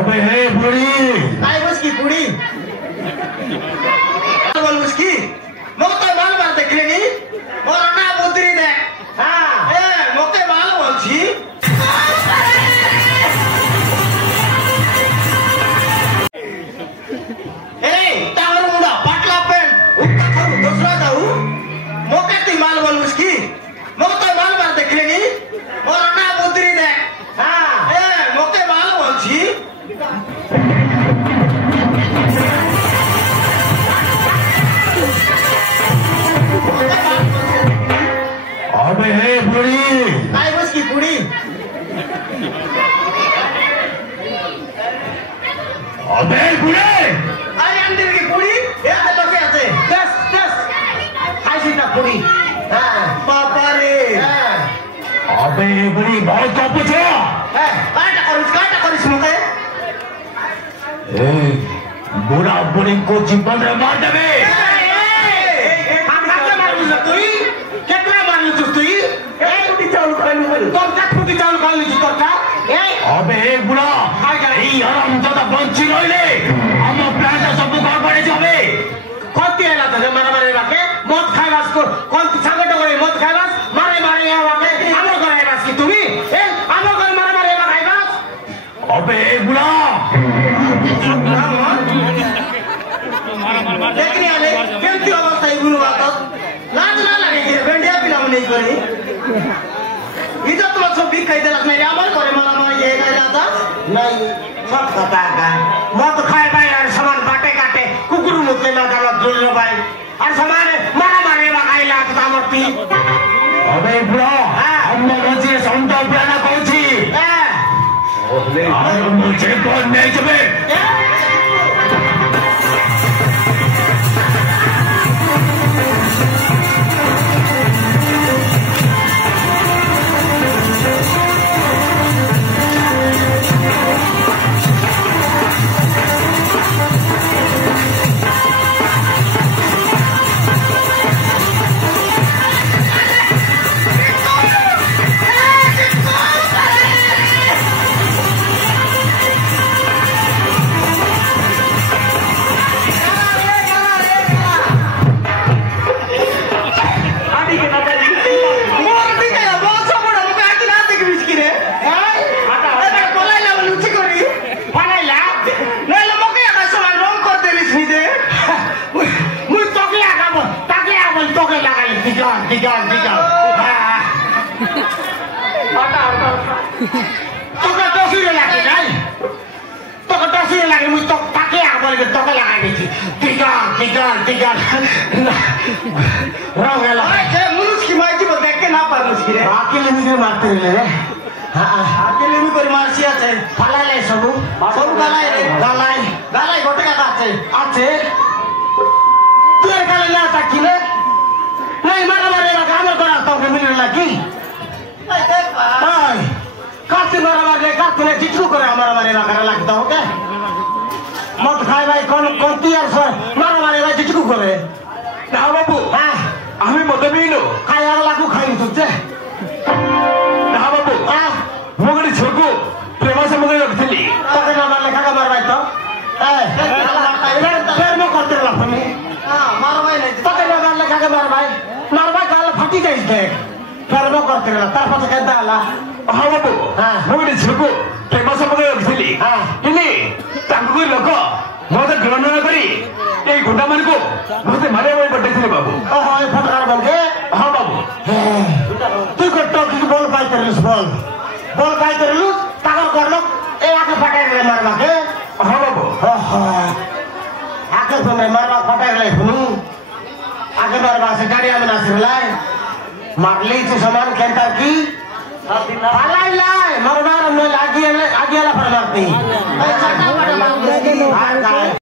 अबे हे बुढ़ी काय उसकी बुढ़ी बोल उसकी मोते माल मार देखले नी मोर ना मुद्री दे हां ए मोते माल बोलছি ए टावर मुंडा पाटला पेन दूसरा दाऊ मोके ती माल बोल उसकी मोते माल मार देखले नी मोर ना मुद्री दे हां ए मोते माल बोलছি अबे हे बुढ़ी काय उसकी बुढ़ी अबे बुढ़े अरे अंदर की बुढ़ी ये तो क्या है दस हाय सीता बुढ़ी हां पापा रे अबे हे बुढ़ी बहुत तो पूछो काटा करिस मुके ए बुढ़ा बुढ़ी को जीवन रे मार देबे अबे एक बुढ़ा ई हरामजादा बंची रहिले हम प्लांट सब गड़बड़े जाबे कति हैला त मारे मारे राखे मत खाइबास को कोन संगठन करे मत खाइबास मारे मारे यहाँ वाके हमर गराइबास की तुमी ए हमर घर मारे मारे खाइबास अबे एक बुढ़ा देखनी आले केमती अवस्था ही गुरु बात लाज ना लगे के बेंडिया पिलाव नहीं करी इज्जत मत सब भी कह देलक मेरे अमल करे मला मा ये कहला था नहीं सब पता का मत खाए भाई यार सामान बाटे काटे कुकुर मुते ना दालत जुल भाई और सामान मारा मारे मा खाइला त मरती अबे बुढ़ा हम मजे संतो प्लान कहछि और मुझे कौन नहीं जबे मत खाए भाई कौन तियार मारा मारे भाई जिचकू करे ना बाबू आम्ही मत बिलो खाया लागू खाई तुझे ना बाबू मोगड़ी छोकू प्रेमा से मगे रखली तके ना मारले खागा मार भाई तो फिर मैं करते रहा फनी मार भाई नहीं तके ना मारले खागा मार भाई काल फटी जाइस देख फिर मैं करते रहा तार पता कहता आला हां बाबू मोगड़ी छोकू प्रेमा से मगे रखली इनी तांकु लोक मते गणना करी ए गुंडा मन को मते मारे भाई बड्डे थे बाबू ओहो ए फटकार बोल के हां बाबू तू को टॉकी बोल पाई करलुस बोल पाई करलुस तागर करलो ए आके फटाई रे मारवा के हां बाबू ओहो आके तो मैं मारवा फटाई रे हुनु आके मारवा से गाड़ी में नासिरलाय मारली से सामान केंता की हालाई लाई मरवार में आगे आगे वाला फरमाती